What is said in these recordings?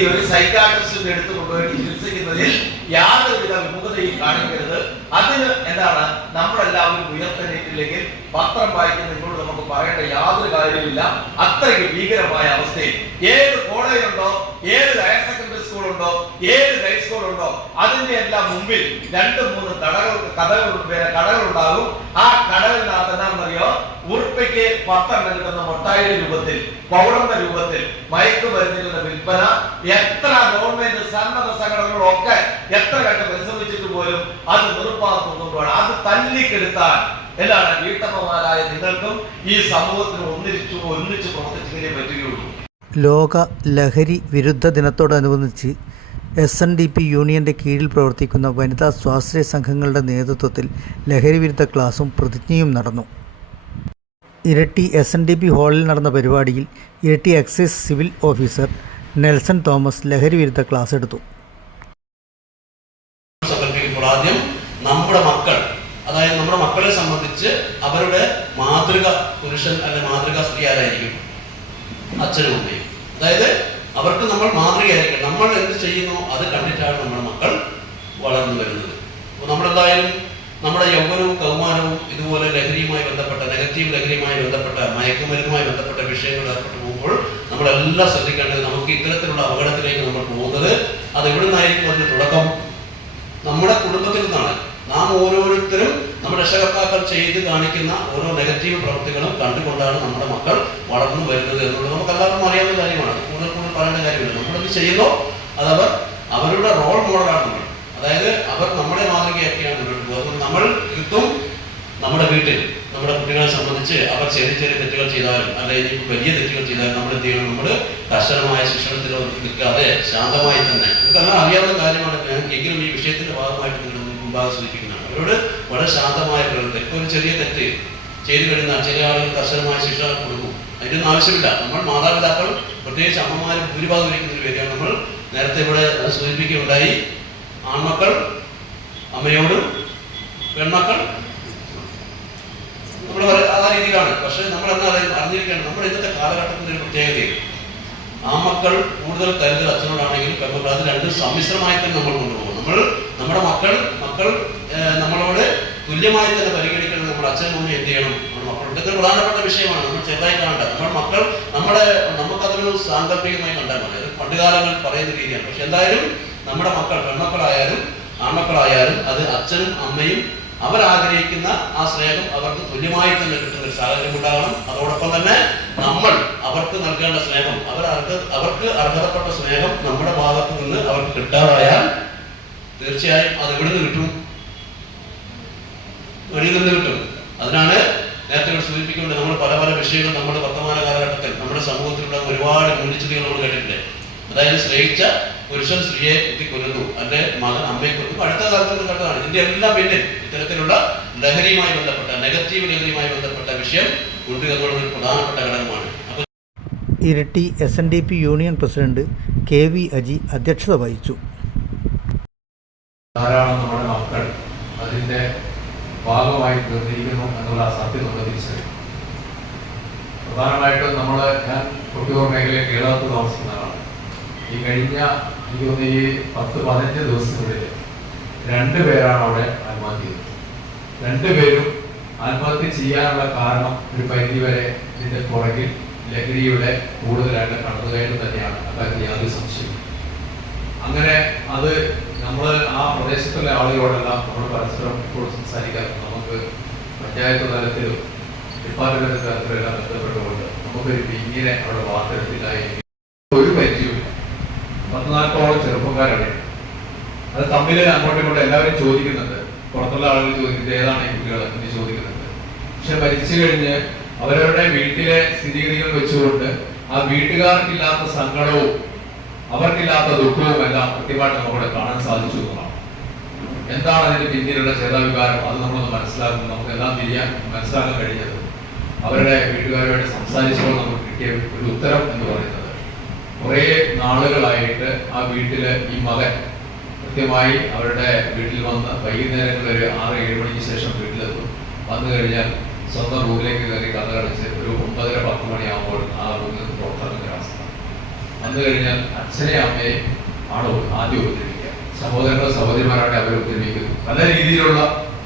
ഒരു സൈക്കാട്രിസ്റ്റിന്റെ അടുത്ത് കൊണ്ടുപോയി ചികിത്സിക്കുന്നതിൽ യാതൊരുവിധ വിമുഖതയും കാണിക്കരുത്. അതിന് എന്താണ്? നമ്മളെല്ലാവരും ഉയർത്തെണീറ്റില്ലെങ്കിൽ പത്രം വായിക്കുന്ന നിങ്ങളോട് നമുക്ക് പറയേണ്ട യാതൊരു കാര്യമില്ല അത്രയ്ക്ക് ഭീകരമായ അവസ്ഥയിൽ. ഏത് കോളേജ് ഉണ്ടോ ഏത് ഹയർ സെക്കൻഡറി സ്കൂൾ ഉണ്ടോ ഏത് ഉണ്ടോ? അതിന്റെ എല്ലാം മുമ്പിൽ രണ്ട് മൂന്ന് കടകൾ പേരെ കടകളുണ്ടാകും. ആ കടകളിനകത്ത് എന്താണെന്നറിയോ? ഉറുപ്പയ്ക്ക് പത്തെണ്ണം കിട്ടുന്ന മുട്ടായിയുടെ രൂപത്തിൽ പൗഡറിന്റെ രൂപത്തിൽ മയക്കുമരുന്നുകളുടെ വിൽപ്പന എത്ര ഗവൺമെന്റ് സന്നദ്ധ സംഘടനകളൊക്കെ എത്ര കണ്ട് പരിശ്രമിച്ചിട്ട് പോലും അത് നിർപ്പാക്കുന്നുകൊണ്ടാണ് അത് തല്ലിക്കെടുത്താൽ എന്താണ്? വീട്ടമ്മമാരായ നിങ്ങൾക്കും ഈ സമൂഹത്തിന് ഒന്നിച്ചു ഒന്നിച്ച് പ്രവർത്തിച്ചതിനെ പറ്റുകയുള്ളൂ. ലോക ലഹരി വിരുദ്ധ ദിനത്തോടനുബന്ധിച്ച് എസ് എൻ ഡി പി യൂണിയന്റെ കീഴിൽ പ്രവർത്തിക്കുന്ന വനിതാ സ്വാശ്രയ സംഘങ്ങളുടെ നേതൃത്വത്തിൽ ലഹരി വിരുദ്ധ ക്ലാസും പ്രതിജ്ഞയും നടന്നു. ഇരട്ടി എസ് എൻ ഡി പി ഹാളിൽ നടന്ന പരിപാടിയിൽ Iritty excise civil officer Nelson Thomas ലഹരി വിരുദ്ധ ക്ലാസ് എടുത്തു. നമ്മുടെ മക്കൾ അതായത് നമ്മുടെ മക്കളെ സംബന്ധിച്ച് അവരുടെ മാതൃക പുരുഷൻ അല്ലെ മാതൃക സ്ത്രീ ആരായിരിക്കും? അച്ഛനും അമ്മയും. അതായത് അവർക്ക് നമ്മൾ മാതൃകയായിരിക്കും നമ്മൾ എന്ത് ചെയ്യുന്നു അത് കണ്ടിട്ടാണ് നമ്മുടെ മക്കൾ വളർന്നു വരുന്നത്. അപ്പോൾ നമ്മളെന്തായാലും നമ്മുടെ യൗവനവും കൗമാനവും ഇതുപോലെ ലഹരിയുമായി ബന്ധപ്പെട്ട നെഗറ്റീവ് ലഹരിയുമായി ബന്ധപ്പെട്ട മയക്കുമരുന്നുമായി ബന്ധപ്പെട്ട വിഷയങ്ങൾ ഏർപ്പെട്ടു പോകുമ്പോൾ നമ്മളെല്ലാം ശ്രദ്ധിക്കേണ്ടത് നമുക്ക് ഇത്തരത്തിലുള്ള അപകടത്തിലേക്ക് നമ്മൾ പോകുന്നത് അത് എവിടെ നിന്നായിരിക്കും തുടക്കം? നമ്മുടെ കുടുംബത്തിൽ നിന്നാണ്. നാം ഓരോരുത്തരും നമ്മുടെ രക്ഷകർത്താക്കൾ ചെയ്ത് കാണിക്കുന്ന ഓരോ നെഗറ്റീവ് പ്രവൃത്തികളും കണ്ടുകൊണ്ടാണ് നമ്മുടെ മക്കൾ വളർന്നു വരുന്നത് എന്നുള്ളത് നമുക്ക് എല്ലാവർക്കും അറിയാവുന്ന കാര്യമാണ്. കൂടുതൽ കൂടുതൽ പറയേണ്ട കാര്യമില്ല. നമ്മളത് ചെയ്യുന്നോ? അതവർ അവരുടെ റോൾ മോഡലാണ് നമ്മൾ. അതായത് അവർ നമ്മുടെ മാതൃകയൊക്കെയാണ് മുന്നോട്ട് പോകുന്നത്. നമ്മൾ തീർത്തും നമ്മുടെ വീട്ടിൽ. നമ്മുടെ കുട്ടികളെ സംബന്ധിച്ച് അവർ ചെറിയ ചെറിയ തെറ്റുകൾ ചെയ്താലും അല്ലെങ്കിൽ വലിയ തെറ്റുകൾ ചെയ്താലും നമ്മൾ എന്ത് ചെയ്യണം? നമ്മൾ കർശനമായ ശിക്ഷണത്തിൽ നിൽക്കാതെ ശാന്തമായി തന്നെ. ഇതെല്ലാം അറിയാവുന്ന കാര്യമാണ്. എങ്കിലും ഈ വിഷയത്തിന്റെ ഭാഗമായിട്ട് നിങ്ങൾ മുമ്പാകെ അവരോട് വളരെ ശാന്തമായ പ്രകൃതി. ഇപ്പോൾ ഒരു ചെറിയ തെറ്റ് ചെയ്തു കഴിഞ്ഞാൽ ചില ആളുകൾ കർശനമായ ശിക്ഷ കൊടുക്കും. അതിനൊന്നും ആവശ്യമില്ല. നമ്മൾ മാതാപിതാക്കൾ പ്രത്യേകിച്ച് അമ്മമാർ ഭൂരിഭാഗം ഒരു വ്യക്തിയാണ്. നമ്മൾ നേരത്തെ ഇവിടെ സൂചിപ്പിക്കുകയുണ്ടായി. ആൺമക്കൾ അമ്മയോടും പെൺമക്കൾ. നമ്മൾ ആ രീതിയിലാണ്. പക്ഷെ നമ്മൾ എന്നാൽ അറിഞ്ഞിരിക്കണം നമ്മൾ ഇന്നത്തെ കാലഘട്ടത്തിന്റെ ഒരു പ്രത്യേകതയും ആ മക്കൾ കൂടുതൽ കരുതൽ അച്ഛനോടാണെങ്കിലും പെൺമക്കൾ അത് രണ്ടും സമ്മിശ്രമായി തന്നെ നമ്മൾ കൊണ്ടുപോകും. നമ്മൾ നമ്മുടെ മക്കൾ മക്കൾ നമ്മളോട് തുല്യമായി തന്നെ പരിഗണിക്കണം നമ്മുടെ അച്ഛൻ അമ്മയും എന്ത് ചെയ്യണം നമ്മുടെ മക്കളുടെ. ഇതൊരു പ്രധാനപ്പെട്ട വിഷയമാണ്. നമ്മൾ ചെറുതായി കാണണ്ട. നമ്മുടെ മക്കൾ നമ്മുടെ നമുക്കതൊരു സാങ്കല്പികമായി കണ്ടാൽ മതി. അത് പണ്ടുകാലങ്ങളിൽ പറയുന്ന രീതിയാണ്. പക്ഷെ എന്തായാലും നമ്മുടെ മക്കൾ പെൺമക്കളായാലും ആൺമക്കളായാലും അത് അച്ഛനും അമ്മയും അവരാഗ്രഹിക്കുന്ന ആ സ്നേഹം അവർക്ക് തുല്യമായി തന്നെ കിട്ടുന്ന ഒരു സാഹചര്യം ഉണ്ടാകണം. അതോടൊപ്പം തന്നെ നമ്മൾ അവർക്ക് നൽകേണ്ട സ്നേഹം അവർ അവർക്ക് അർഹതപ്പെട്ട സ്നേഹം നമ്മുടെ ഭാഗത്ത് നിന്ന് അവർക്ക് കിട്ടാതായാൽ തീർച്ചയായും അത് എവിടെ നിന്ന് കിട്ടും? വെളിയിൽ നിന്ന് കിട്ടും? അതിനാണ് നേരത്തെ ഇവിടെ സൂചിപ്പിക്കുന്നത് നമ്മൾ പല പല വിഷയങ്ങൾ നമ്മുടെ വർത്തമാന കാലഘട്ടത്തിൽ നമ്മുടെ സമൂഹത്തിലുള്ള ഒരുപാട് മുന്നിച്ചതികൾ നമ്മൾ കേട്ടിട്ടില്ലേ അതായത് സ്നേഹിച്ച പുരുഷൻ സ്ത്രീയെ കുത്തിക്കൊല്ലുന്നു. അല്ലെ മകൻ അമ്മയെ കൊല്ലുന്നു. അടുത്ത കാലത്ത് കണ്ടതാണ്. ഇതിന്റെ എല്ലാം പിന്നിൽ ഇത്തരത്തിലുള്ള ലഹരിയുമായി ബന്ധപ്പെട്ട നെഗറ്റീവ് ലഹരിയുമായി ബന്ധപ്പെട്ട വിഷയം ഉണ്ട് എന്നുള്ളത് ഒരു പ്രധാനപ്പെട്ട ഘടകമാണ്. Iritty S N D P union president K V Aji അധ്യക്ഷത വഹിച്ചു. ധാരാളം നമ്മുടെ മക്കൾ അതിന്റെ ഭാഗമായി തീർന്നിരിക്കുന്നു എന്നുള്ള സത്യം നമ്മൾ തിരിച്ചറിയും. പ്രധാനമായിട്ടും നമ്മൾ ഞാൻ കൊട്ടിയൂർ മേഖലയിൽ കേരളത്തിൽ താമസിക്കുന്നതാണ് ഈ കഴിഞ്ഞ എനിക്ക് തോന്നുന്നു ഈ പത്ത് പതിനഞ്ച് ദിവസത്തിനുള്ളിൽ രണ്ട് പേരാണ് അവിടെ ആത്മഹത്യ ചെയ്തത്. രണ്ടുപേരും ആത്മഹത്യ ചെയ്യാനുള്ള കാരണം ഒരു പരിധി വരെ ഇതിന്റെ പുറകിൽ ലഹരിയുടെ കൂടുതലായിട്ട് കടന്നുകയറ്റം തന്നെയാണ്. അക്കാര്യത്തിൽ യാതൊരു സംശയം അങ്ങനെ അത് നമ്മൾ ആ പ്രദേശത്തുള്ള ആളുകളോടെല്ലാം നമ്മൾ പരസ്പരം ഇപ്പോൾ സംസാരിക്കാൻ നമുക്ക് പഞ്ചായത്ത് തലത്തിലും ഡിപ്പാർട്ട്മെന്റ് തലത്തിലെല്ലാം ബന്ധപ്പെട്ടുകൊണ്ട് നമുക്കൊരു ഇങ്ങനെ അവിടെ വാർത്തെടുത്തില്ലായി ഒരു പരിചയവും പത്ത് നാൽപ്പതോളം ചെറുപ്പക്കാരാണ് അത് തമ്മിൽ അങ്ങോട്ടും ഇങ്ങോട്ടും എല്ലാവരും ചോദിക്കുന്നുണ്ട്. പുറത്തുള്ള ആളുകൾ ചോദിക്കുന്നത് ഏതാണ് ഈ കുട്ടികൾ എന്ന് ചോദിക്കുന്നുണ്ട്. പക്ഷെ മരിച്ചു കഴിഞ്ഞ് അവരവരുടെ വീട്ടിലെ സ്ഥിതിഗതികൾ വെച്ചുകൊണ്ട് ആ വീട്ടുകാർക്കില്ലാത്ത സങ്കടവും അവർക്കില്ലാത്ത ദുഃഖവും എല്ലാം കൃത്യമായിട്ട് നമുക്കിവിടെ കാണാൻ സാധിച്ചു എന്താണ് അതിന്റെ പിന്നിലുള്ള ചേതാവികാരം? അത് നമ്മളൊന്ന് മനസ്സിലാക്കുന്നു. നമുക്ക് എല്ലാം തിരിയാൻ മനസ്സിലാക്കാൻ കഴിഞ്ഞത് അവരുടെ വീട്ടുകാരുമായിട്ട് സംസാരിച്ചപ്പോൾ നമുക്ക് കിട്ടിയ ഒരു ഉത്തരം എന്ന് പറയുന്നത് കുറേ നാളുകളായിട്ട് ആ വീട്ടിൽ ഈ മകൻ കൃത്യമായി അവരുടെ വീട്ടിൽ വന്ന് വൈകുന്നേരങ്ങളിൽ ഒരു ആറ് ഏഴ് മണിക്ക് ശേഷം വീട്ടിലെത്തും. വന്നു കഴിഞ്ഞാൽ സ്വന്തം റൂമിലേക്ക് കയറി കഥ കളിച്ച് ഒരു ഒമ്പതര പത്ത് മണിയാകുമ്പോൾ ആ റൂമിൽ നിന്ന് പുറത്തിറങ്ങുന്ന ഒരവസ്ഥ. വന്നു കഴിഞ്ഞാൽ അച്ഛനെയും അമ്മയെ ആണ് ആദ്യം ഉപദ്രവിക്കുക. സഹോദരങ്ങൾ സഹോദരിമാരാണ് അവരെ ഉപദ്രവിക്കുന്നത്. പല രീതിയിലുള്ള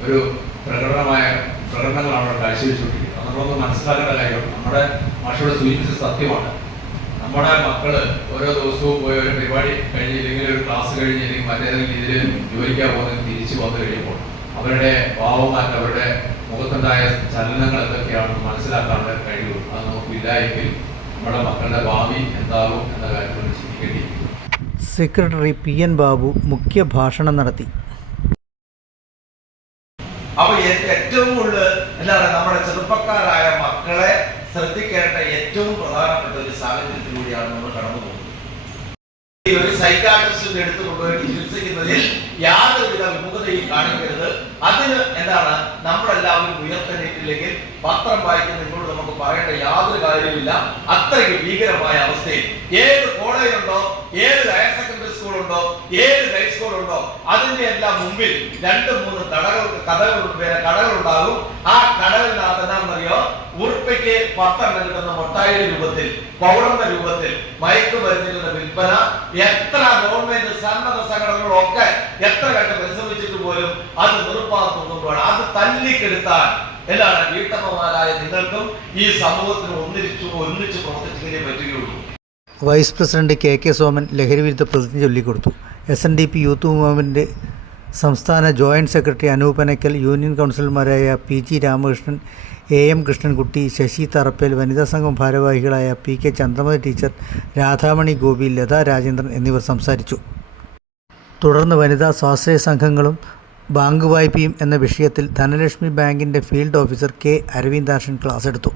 ഒരു പ്രകടനമായ പ്രകടനങ്ങളാണ് അവിടെ കാഴ്ചവെച്ചുകൊണ്ടിരിക്കുന്നത്. നമ്മളൊന്ന് മനസ്സിലാക്കേണ്ട കാര്യം നമ്മുടെ ഭാഷയുടെ സൂചിപ്പിച്ച സത്യമാണ്. നമ്മുടെ മക്കൾ ഓരോ ദിവസവും പോയ ഒരു പരിപാടി കഴിഞ്ഞില്ലെങ്കിൽ ഒരു ക്ലാസ് കഴിഞ്ഞില്ലെങ്കിൽ മറ്റേതെങ്കിലും രീതിയിൽ ജോലിക്കാൻ പോകുന്നത് തിരിച്ചു വന്നു കഴിയുമ്പോൾ അവരുടെ ഭാവമാറ്റം അവരുടെ മുഖത്തുണ്ടായ ചലനങ്ങൾ എന്തൊക്കെയാണെന്ന് മനസ്സിലാക്കാനുള്ള കഴിവ് അത് നമുക്കില്ല നമ്മുടെ മക്കളുടെ ഭാവി എന്താകും എന്ന കാര്യത്തിൽ ചിന്തിക്കേണ്ടിയിരിക്കുന്നു. സെക്രട്ടറി പി എൻ ബാബു മുഖ്യ ഭാഷണം നടത്തി. അപ്പൊ ഏറ്റവും കൂടുതൽ എന്താ പറയുക നമ്മുടെ ചെറുപ്പക്കാരായ മക്കളെ ശ്രദ്ധിക്കേണ്ട ഏറ്റവും പ്രധാനപ്പെട്ട ഒരു സാഹചര്യത്തിലൂടെയാണ് നമ്മൾ കടന്നു പോകുന്നത്. ഈ ഒരു സൈക്കാട്രിസ്റ്റിന്റെ അടുത്ത് കൊണ്ടുപോയി ചികിത്സിക്കുന്നതിൽ യാതൊരുവിധ വിമുഖതയും കാണിക്കരുത്. അതിന് എന്താണ്? നമ്മളെല്ലാവരും ഉയർത്തെണീറ്റില്ലെങ്കിൽ പത്രം വായിക്കുന്ന നിങ്ങളോട് പറയേണ്ട യാതൊരു കാര്യമില്ല അത്രയ്ക്ക് ഭീകരമായ അവസ്ഥയിൽ. ഏത് കോളേജ് ഉണ്ടോ ഏത് ഹയർ സെക്കൻഡറി സ്കൂൾ ഉണ്ടോ ഏത് ഹൈ സ്കൂൾ ഉണ്ടോ അതിന്റെ എല്ലാം മുമ്പിൽ രണ്ട് മൂന്ന് കടകൾ കടകൾ കടകൾ ഉണ്ടാകും ആ കടകളിനകത്ത് എന്താണെന്നറിയോ? ഉറുപ്പയ്ക്ക് പത്തെണ്ണം കിട്ടുന്ന മുട്ടായിയുടെ രൂപത്തിൽ പൗഡറിന്റെ രൂപത്തിൽ മയക്കുമരുന്നുകളുടെ വിൽപ്പന എത്ര ഗവൺമെന്റ് സന്നദ്ധ സംഘടനകളൊക്കെ എത്ര കണ്ട് പരിശ്രമിച്ചിട്ട് പോലും അത് നിർപ്പാക്കുമ്പോഴാണ് അത് തല്ലിക്കെടുത്താൽ എന്താണ്? ഈ സമൂഹത്തിന് ഒന്നിച്ചു ഒന്നിച്ച് പ്രവർത്തിച്ചതിനെ പറ്റുകയുള്ളൂ vice president K K Soman ലഹരിവിരുദ്ധ പ്രതിജ്ഞ ചൊല്ലിക്കൊടുത്തു. S N D P youth movement സംസ്ഥാന ജോയിന്റ് സെക്രട്ടറി അനൂപനക്കൽ യൂണിയൻ കൗൺസിലർമാരായ P G Ramakrishnan A M Krishnankutty Sasi Tharappel വനിതാ സംഘം ഭാരവാഹികളായ P K Chandramathi teacher Radhamani Gopi Latha Rajendran എന്നിവർ സംസാരിച്ചു. തുടർന്ന് വനിതാ സ്വാശ്രയ സംഘങ്ങളും ബാങ്ക് വായ്പയും എന്ന വിഷയത്തിൽ ധനലക്ഷ്മി ബാങ്കിന്റെ field officer K Aravindakshan class എടുത്തു